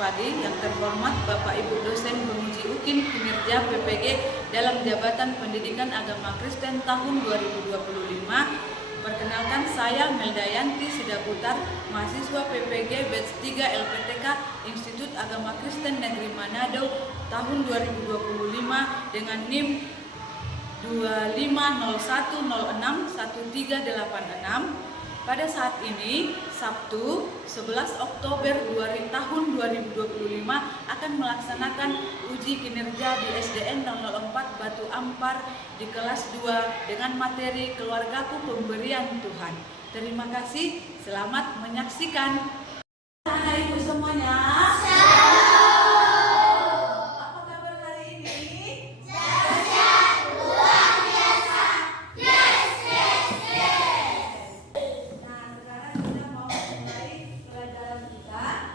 Padi, yang terhormat Bapak Ibu dosen penguji UKIN kinerja PPG dalam jabatan Pendidikan Agama Kristen tahun 2025. Perkenalkan, saya Meldayanti Sidaputar, mahasiswa PPG Batch 3 LPTK Institut Agama Kristen Negeri Manado tahun 2025 dengan NIM 2501061386. Pada saat ini, Sabtu 11 Oktober tahun 2025 akan melaksanakan uji kinerja di SDN 004 Batu Ampar di kelas 2 dengan materi Keluargaku Pemberian Tuhan. Terima kasih, selamat menyaksikan. Anak ibu semuanya, apa kabar hari ini? Dahsyat, luar biasa. Yes, yes, yes. Nah, sekarang kita mau mulai pelajaran kita.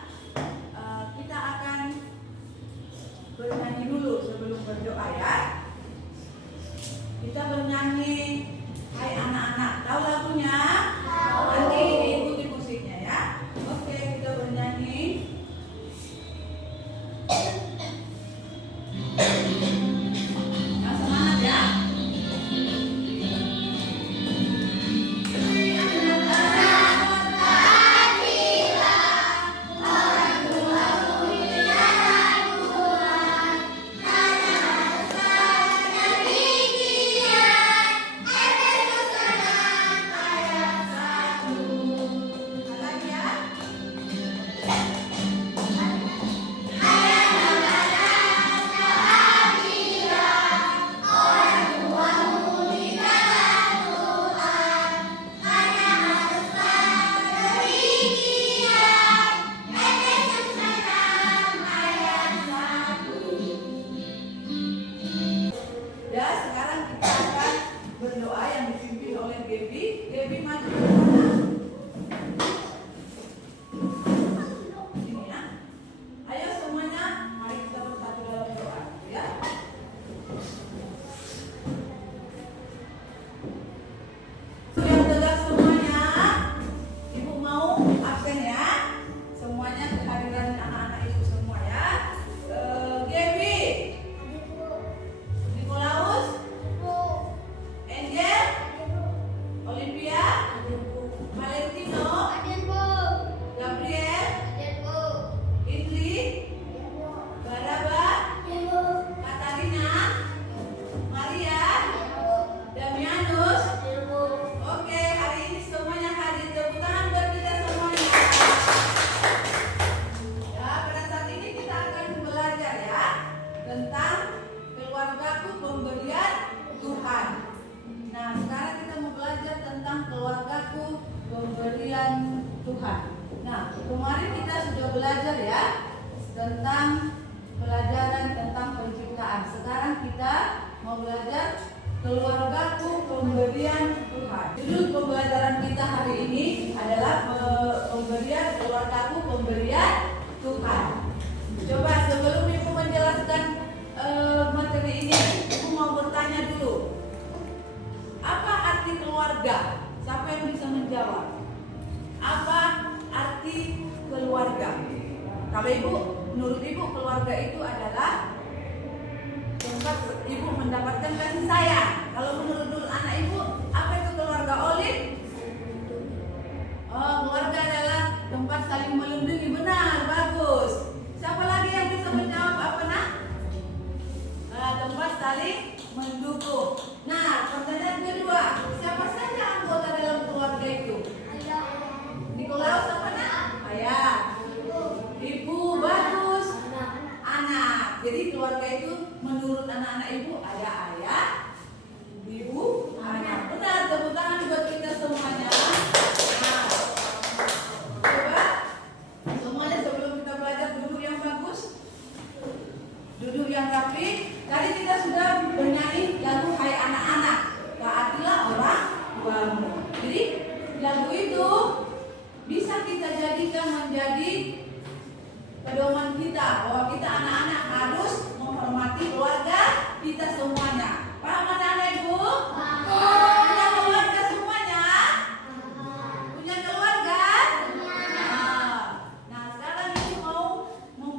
Kita akan bernyanyi dulu sebelum berdoa ya. Kita bernyanyi Hai Anak-anak. Tahu lagunya? Nanti diikuti musiknya ya. Oke, kita bernyanyi. Yang semangat ya. Ya, sekarang kita akan berdoa yang dipimpin oleh Gaby. Gaby maju ke sana. Sini ya. Ayo semuanya, mari kita bersatu dalam doa, ya. Yang tegak semuanya. Ibu mau absen ya. Semuanya kehadiran anak-anak ibu semua ya. Gaby, Nikolaus, Angel, Olympia, Valentino, Gabriel, Indri, Baraba, Katarina, Maria, Damianus. Oke, hari ini semuanya hadir. Tepuk tangan buat kita semuanya. Ya, pada saat ini kita akan belajar ya tentang keluargaku pemberian Tuhan. Nah, sekarang kita mau belajar tentang keluargaku pemberian Tuhan. Nah, kemarin kita sudah belajar ya tentang pelajaran tentang penciptaan. Sekarang kita mau belajar keluargaku pemberian Tuhan. Judul pembelajaran kita hari ini adalah pemberian keluargaku pemberian Tuhan. Coba sebelum Ibu menjelaskan materi ini, Ibu mau bertanya dulu. Apa arti keluarga? Siapa yang bisa menjawab? Apa arti keluarga? Kalau Ibu, menurut Ibu keluarga itu adalah tempat Ibu mendapatkan kasih sayang. Kalau menurut anak Ibu, apa itu keluarga Olin? Oh, keluarga adalah tempat saling melindungi. Benar, bagus. Siapa lagi yang bisa menjawab apa nak? Tempat saling mendukung. Nah, pertanyaan kedua, siapa saja anggota dalam keluarga itu? Nikolaus apa nak? Ayah. Ibu, bagus. Anak. Jadi keluarga itu menurut anak-anak Ibu, ayah, ibu, anak. Benar, tepuk tangan buat kita semuanya. Nah, coba semuanya sebelum kita belajar duduk yang bagus, duduk yang rapi. Tadi kita sudah bernyanyi lagu Hai Anak-anak, taatilah orang tuamu. Jadi lagu itu bisa kita jadikan menjadi pedoman kita bahwa kita anak-anak harus menghormati keluarga kita semuanya. Paham anak-anak Ibu? Punya keluarga semuanya? Punya keluarga? Nah, sekarang Ibu mau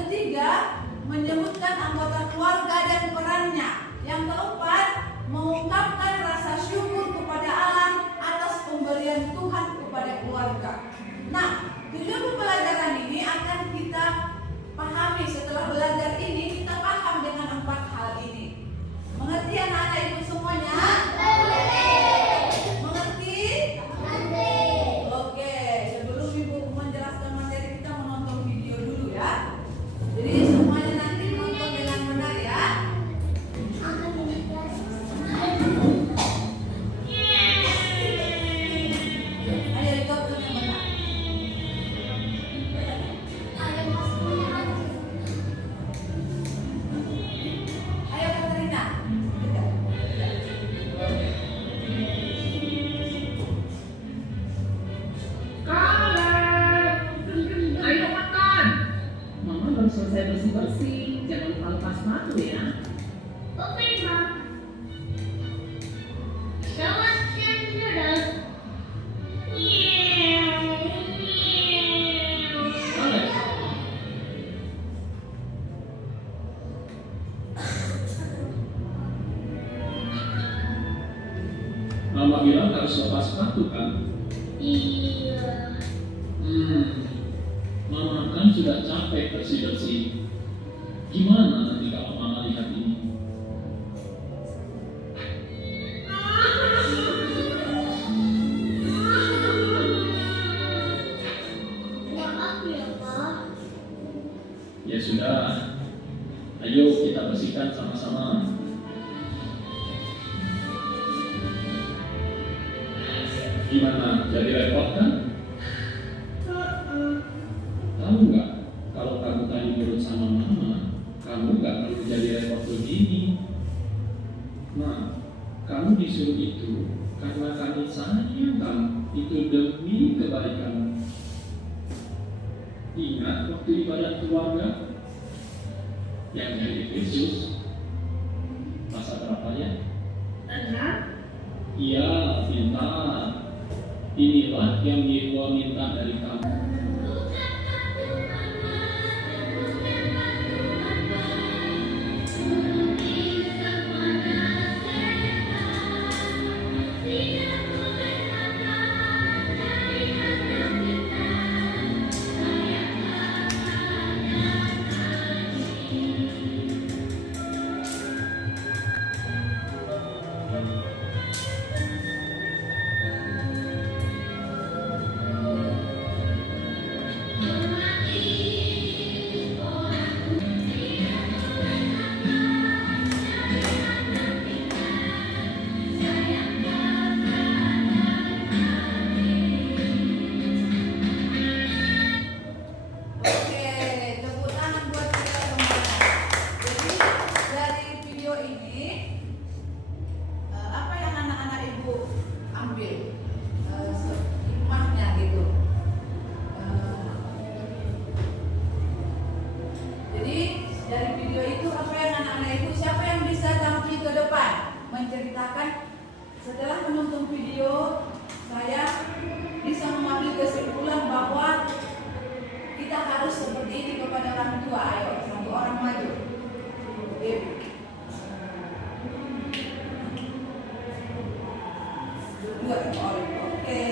ketiga, menyebutkan anggota keluarga dan perannya. Yang keempat, mengungkapkan rasa syukur kepada Allah atas pemberian Tuhan kepada keluarga. Nah, tujuan pembelajaran ini akan kita pahami. Setelah belajar ini, kita paham dengan 4 hal ini. Mengerti anak-anak ibu semuanya? Mengerti? Oke, sebelum ibu menjelaskan materi, kita menonton video dulu ya. Jadi semuanya nanti nonton dengan benar ya. Ayo ditonton yang benar. Ayo Katrina. Ayo makan. Mama baru selesai bersih-bersih. Jangan lupa lepas sepatu ya. Oke, Mom. Show us your noodles. Alex. Mama bilang harus lepas sepatu kan? Iya. Mama kan sudah capek bersih-bersih. Gimana nanti kalau Mama lihat ini? Maaf ya, Pak. Ya sudah, ayo kita bersihkan sama-sama. Gimana? Jadi repot kan? Tahu nggak? Kalau kamu tadi nurut sama Mama, kamu nggak perlu jadi repot begini. Nah, kamu disuruh itu karena kami sayang kamu. Itu demi kebaikan. Ingat waktu ibadah keluarga yang dari Yesus masa berapanya? Iya, pintar. Inilah yang Yesus minta dari kamu. Oke, tepuk tangan buat kita semuanya. Jadi dari video ini apa yang anak-anak ibu ambil hikmahnya gitu. Jadi dari video itu apa yang anak-anak ibu, siapa yang bisa tampil ke depan menceritakan setelah menonton video, saya bisa mengambil kesimpulan bahwa kita harus seperti ini kepada orang tua. Ayo, satu orang maju. Dua orang. Oke.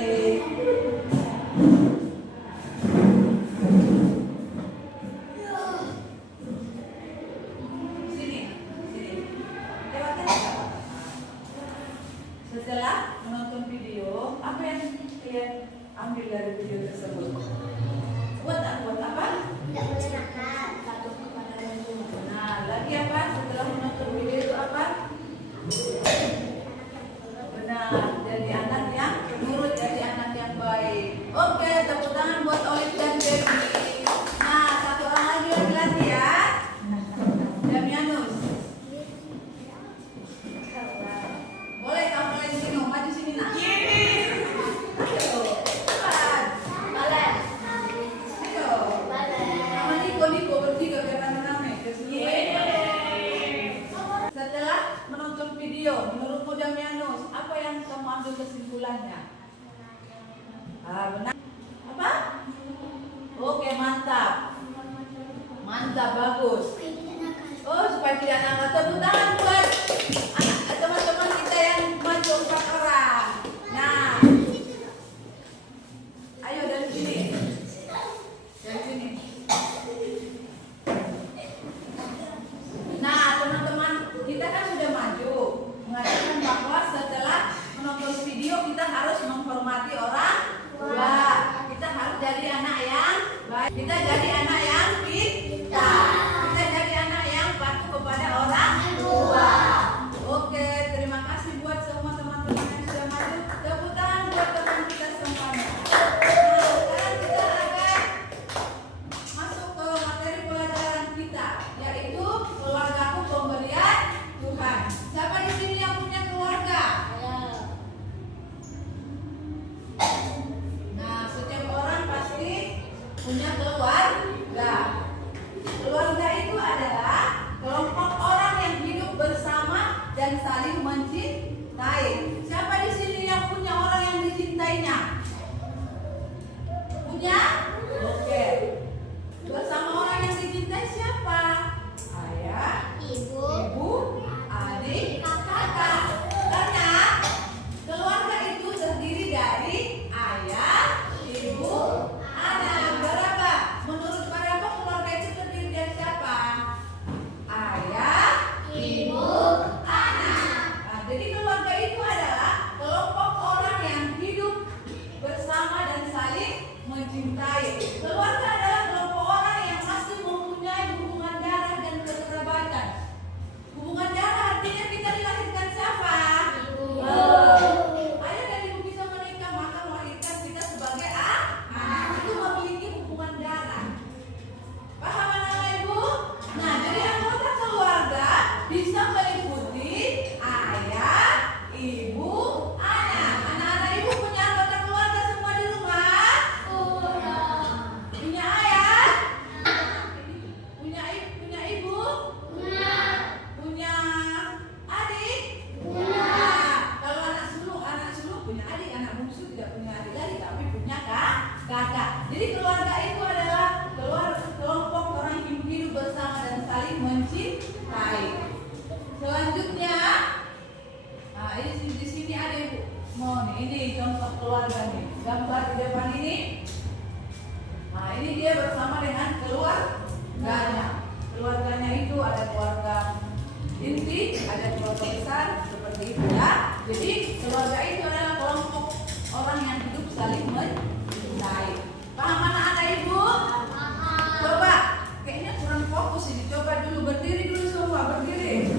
Sini, sini. Lewatin apa? Setelah menonton video, apa yang kalian ambil dari video tersebut? Buat apa? Tidak boleh nakal. Patuh kepada orang tua. Nah, lagi apa? Setelah menonton video itu apa? Benar, jadi anak yang nurut, jadi anak yang baik. Oke, tepuk tangan buat Olive dan Debbie. Nah, satu orang lagi lagi ya. Damianus. Boleh kamu lagi sini, maju sini nak. Ayo, cepat. Boleh. Ayo. Boleh. Sama Niko bertiga biar rame-rame. Setelah menonton video, menurutmu Damianus, apa yang kamu ambil kesimpulannya? Benar. Apa? Oke, mantap. Mantap. Mantap, bagus. Oh, supaya tidak nakal. Tepuk tangan buat teman-teman kita yang mencontoh orang. Nah, ayo dari sini. Dari sini. Nah, teman-teman, kita kan sudah maju mengatakan bahwa setelah menonton video kita harus menghormati orang tua. Kita harus jadi anak yang baik. Kita jadi anak yang pintar. Kita jadi anak yang patuh kepada orang tua. Oke, terima kasih buat semua teman-teman yang sudah maju. Tepuk tangan buat teman kita semuanya. Nah, sekarang kita akan masuk ke materi pelajaran kita, yaitu keluargaku pemberian Tuhan. Siapa di sini yang punya keluarga? Nah, setiap orang pasti punya keluarga. Keluarga itu adalah kelompok orang yang hidup bersama dan saling mencintai. Siapa di sini yang punya orang yang dicintainya? Punya? Oke. Bersama orang yang dicintai siapa? Ayah, ibu, adik, kakak. Karena keluarga itu terdiri dari ayah, ibu, anak. Berapa? Menurut berapa keluarga itu terdiri dari siapa? Ayah, ibu, anak. Nah, jadi keluarga itu adalah kelompok orang yang hidup bersama dan saling mencintai. Keluarga adalah kelompok orang yang masih mempunyai hubungan darah dan kekerabatan. Hubungan darah artinya kita dilahirkan siapa? Ayah dan ibu bisa menikah, maka melahirkan kita sebagai anak. Itu memiliki hubungan darah. Paham anak-anak ibu? Nah, jadi anggota keluarga bisa meliputi ayah, ibu, anak. Anak-anak ibu punya anggota keluarga semua di rumah? Punya ayah? Punya ibu? Punya adik? Kalau anak sulung punya adik, anak bungsu tidak punya adik lagi, tapi punya kakak. Jadi keluarga itu adalah kelompok orang yang hidup bersama dan saling mencintai. Selanjutnya, nah ini di sini ada ibu. Ini contoh keluarga nih. Gambar di depan ini. Nah, ini dia bersama dengan keluarganya. Keluarganya itu ada keluarga inti, ada keluarga besar, seperti itu ya. Jadi keluarga itu adalah kelompok orang yang hidup saling mencintai. Paham anak-anak ibu? Coba, kayaknya kurang fokus ini. Coba dulu berdiri dulu semua, berdiri.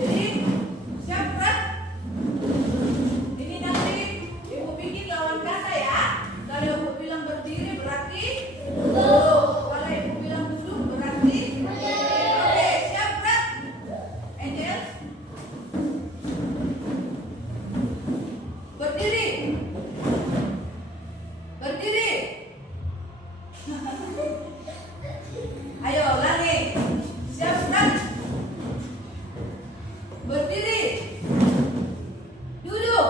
Jadi siap kan? Ini nanti ibu bikin lawan kata ya. Kalau ibu bilang berdiri berarti duduk. Kalau ibu bilang duduk berarti oke, siap kan? Angel? Berdiri. Berdiri. Ayo ulangi. Siap kan? Berdiri. Duduk.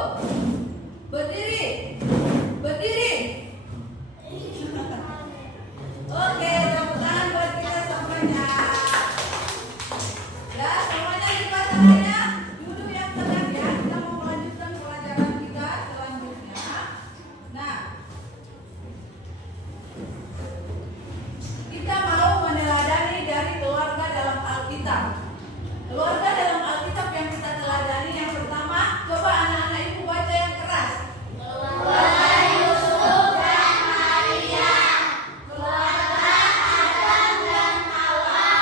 Berdiri. Berdiri. Oke, tepuk tangan buat kita semuanya. Ya, semuanya lipat tangannya. Duduk yang tenang ya. Kita mau melanjutkan pelajaran kita selanjutnya. Nah, kita mau meneladani dari keluarga dalam Alkitab. Keluarga dalam Alkitab yang kita teladani yang pertama, coba anak-anak ibu baca yang keras. Keluarga Yusuf dan Maria. Keluarga Adam dan Hawa.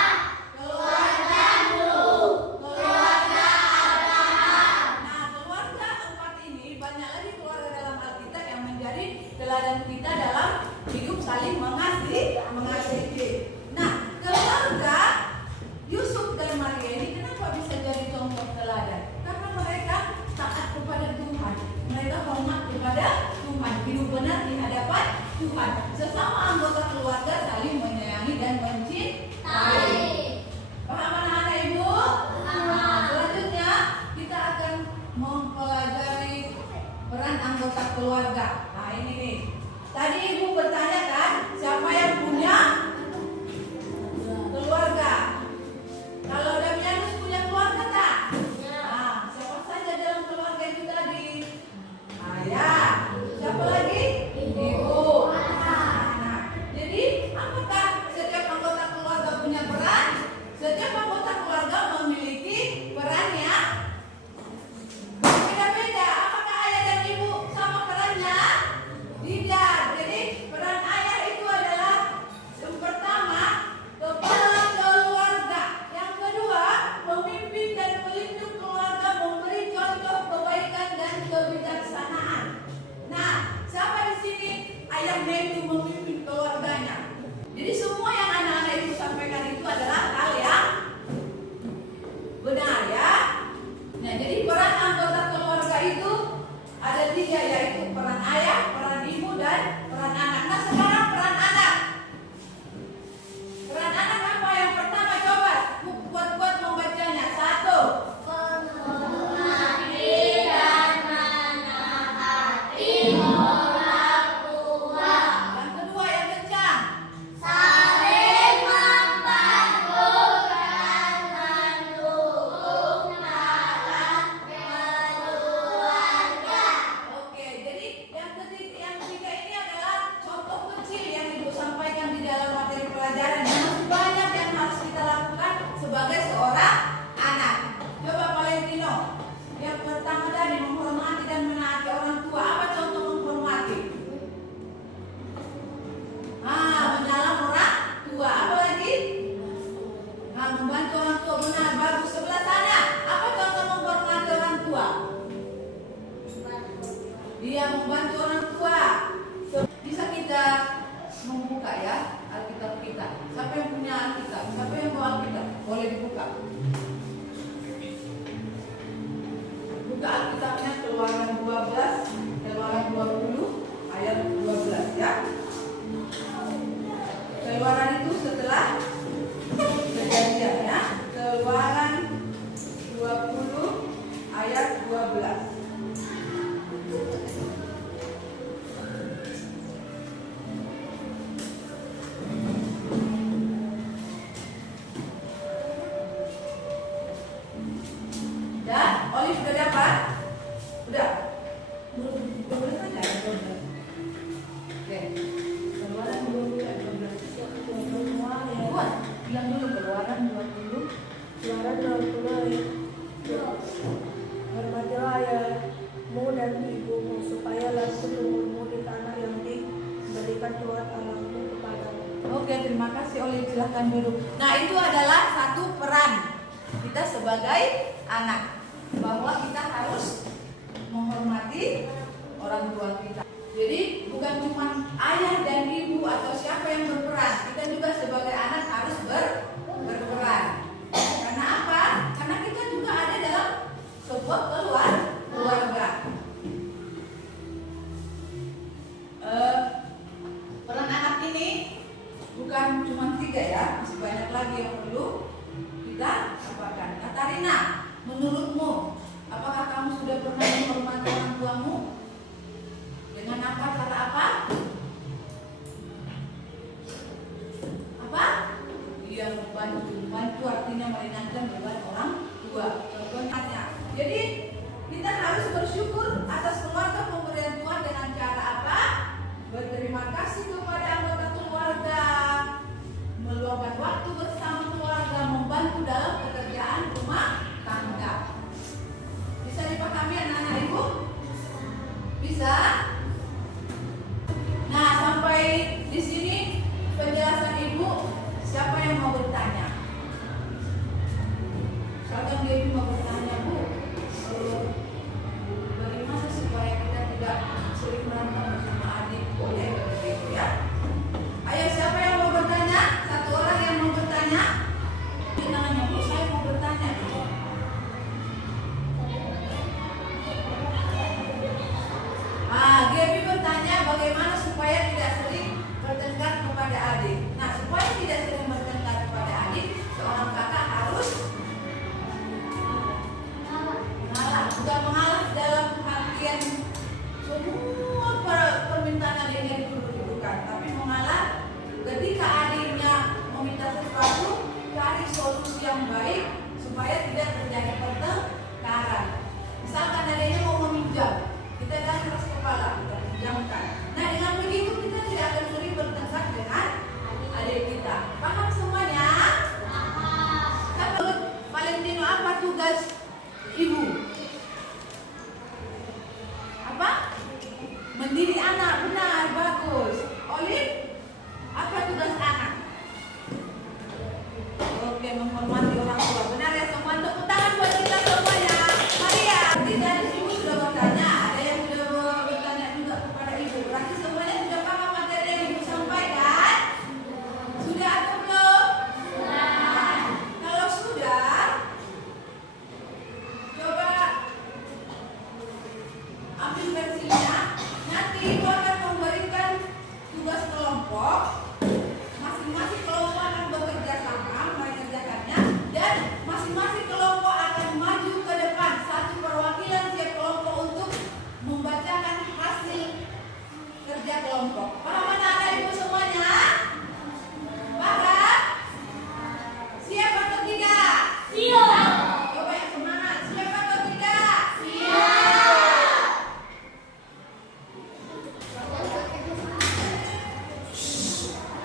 Keluarga Nuh. Keluarga Abraham. Nah, keluarga empat ini banyak lagi keluarga dalam Alkitab yang menjadi teladan kita dalam hidup saling mengasihi. Nah, keluarga Yusuf dan Maria ini kenapa bisa jadi contoh teladan? Karena mereka taat kepada Tuhan, mereka hormat kepada Tuhan, hidup benar di hadapan Tuhan. Sesama anggota keluarga saling menyayangi dan mencintai. Paham anak-anak ibu? Nah, selanjutnya kita akan mempelajari peran anggota keluarga. Nah, ini nih. Tadi ibu bertanya kan, siapa yang punya ayahnya itu memimpin keluarganya. Jadi semua yang anak-anak itu sampaikan itu adalah hal yang benar ya. Nah, jadi peran anggota keluarga itu ada 3, yaitu peran ayah, peran ibu, dan peran anak. Nah, sekarang peran anak. Peran anak apa yang pertama? Coba buat membacanya. 1. Menghormati dan menaati orang tua. Yang kedua yang kencang. Saling membantu dan mendukung para keluarga. Oke, jadi yang ketiga ini adalah contoh kecil yang Ibu sampaikan di dalam materi pelajaran. Masih banyak yang harus kita lakukan sebagai seorang anak. Coba Valentino, yang pertama tadi menghormati dan menaati orang tua. Apa contoh menghormati? Mendalam orang tua. Apa lagi? Membantu orang tua. Benar, bagus. Sebelah sana, apa contoh menghormati orang tua? Dia membantu orang tua. Bisa kita membuka ya Alkitab kita. Siapa yang punya Alkitab? Siapa yang bawa Alkitab? Boleh dibuka. Buka Alkitabnya Keluaran 12, Keluaran 20 ayat 12 ya. Keluaran itu setelah Kejadian ya. Keluaran 20 ayat 12. Dan Olive sudah dapat? Udah? Belum kan ya? Oke. Keluaran 20 ayat 12. Buat, bilang dulu Keluaran 20. Keluaran 20 ayat 12. Hormatilah ayahmu dan ibumu supaya laku tumbuhmu di tanah yang diberikan Tuhan Allahmu kepadamu. Oke, terima kasih Olive, silahkan duduk. Nah, itu adalah satu peran kita sebagai anak, bahwa kita harus menghormati orang tua kita. Jadi bukan cuma ayah dan ibu atau siapa yang berperan, kita juga sebagai anak harus berperan. Karena apa? Karena kita juga ada dalam sebuah keluarga. Peran anak ini bukan cuma 3 ya, masih banyak lagi yang perlu kita apakan. Katarina, menurutmu, apakah kamu sudah pernah menghormati orang tuamu? Dengan apa? Kata apa? Apa? Dia membantu. Membantu artinya meringankan beban orang tua. Contohnya. Jadi kita harus bersyukur atas keluarga pemberian Tuhan dengan cara apa? Berterima kasih kepada anggota keluarga, meluangkan waktu bersama keluarga, membantu dalam pekerjaan rumah tangga. Bisa dipahami anak-anak ibu? Bisa? Nah, sampai di sini penjelasan ibu. Siapa yang mau bertanya? Misalkan dia mau bertanya, Bu, bagaimana supaya kita tidak sering berantem bersama adik? Boleh begitu ya?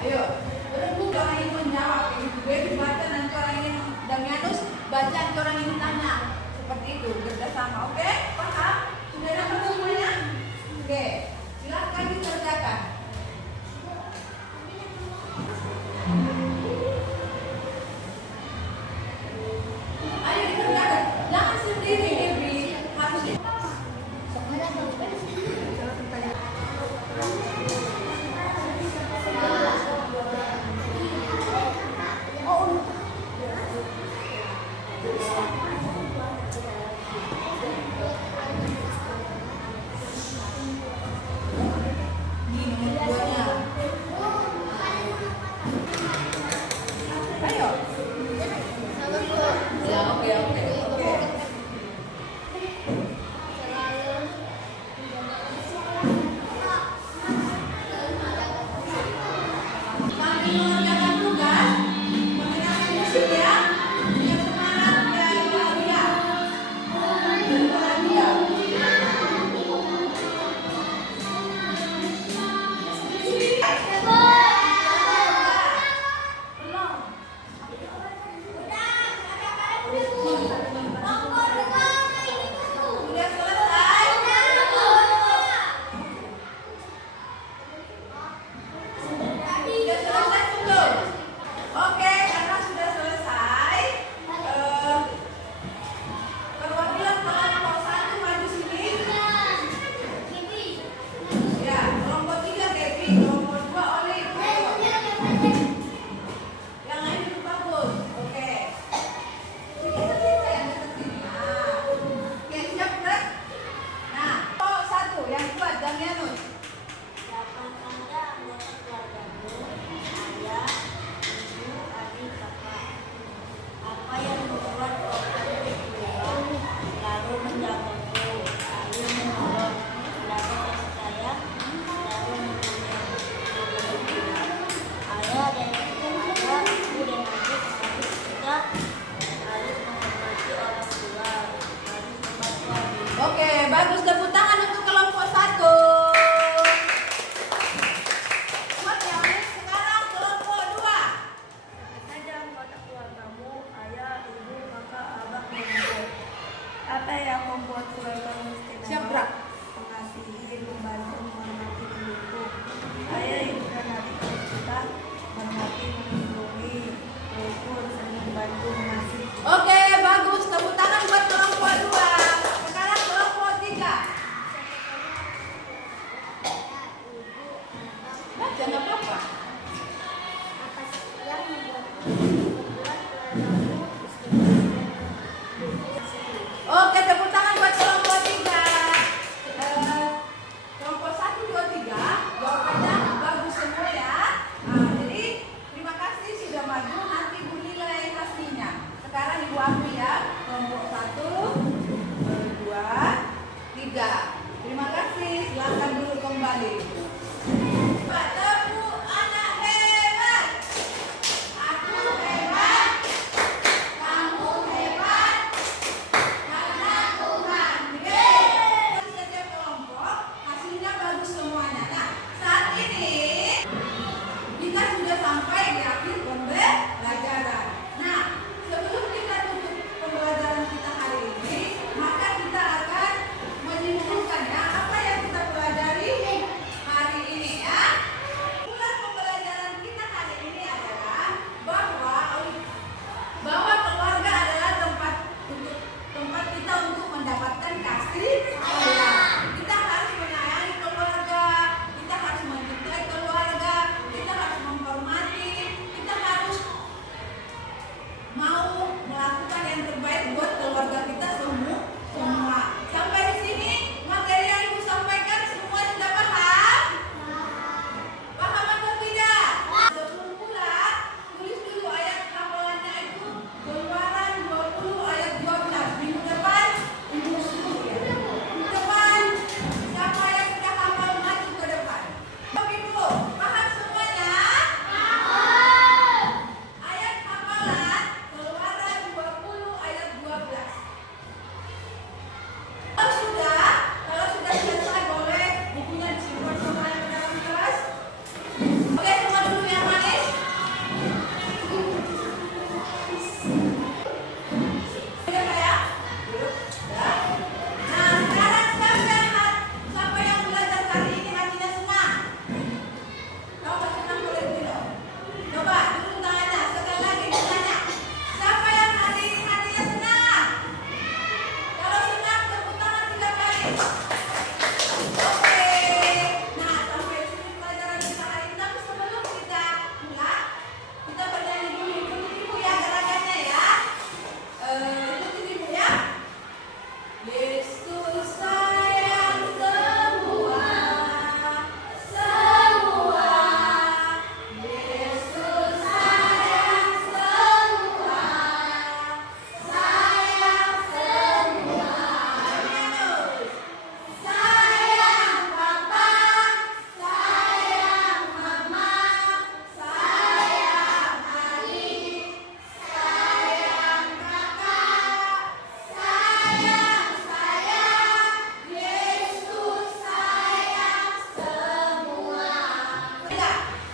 Ayo, berembuk orang ini menjawab. Gue baca nanti orang ini Damianus baca nanti orang ini tanya. Seperti itu kerjasama, oke? Paham? Sudah dapat semuanya? Oke, silakan dikerjakan. Ayo dikerjakan. Jangan sendiri, Debbie. Harus di Ayo. Ya, oke, oke, oke. Kami mengerjakan tugas, mendengarkan musik ya. Yang semangat dan bahagia. Bahagia. Sudah selesai? Sudah selesai belum? Oke, karena sudah selesai, perwakilan kelompok 1 maju sini. Ya, kelompok 3 Kevin, kelompok 2 Oli.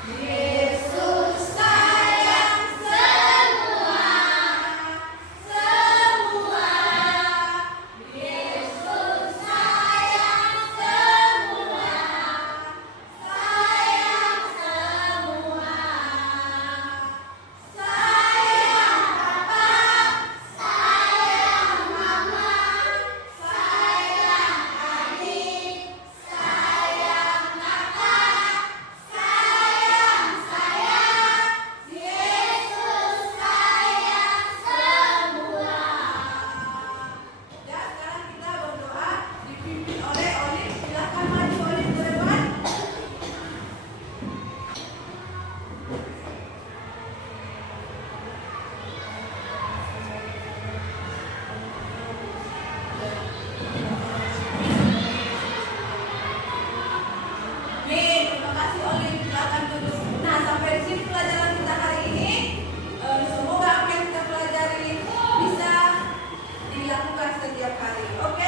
Yesus sayang semua, semua. Yesus sayang semua, sayang semua. Sayang Papa, sayang Mama, sayang adik, sayang kakak, sayang Yesus sayang semua. Ya, sekarang kita berdoa dipimpin oleh Olive. Silakan maju Olive ke depan. Amin. Terima kasih Olive. Silakan duduk. Nah, sampai di sini pelajaran kita hari ini. Semoga apa yang kita pelajari bisa dilakukan setiap hari. Oke?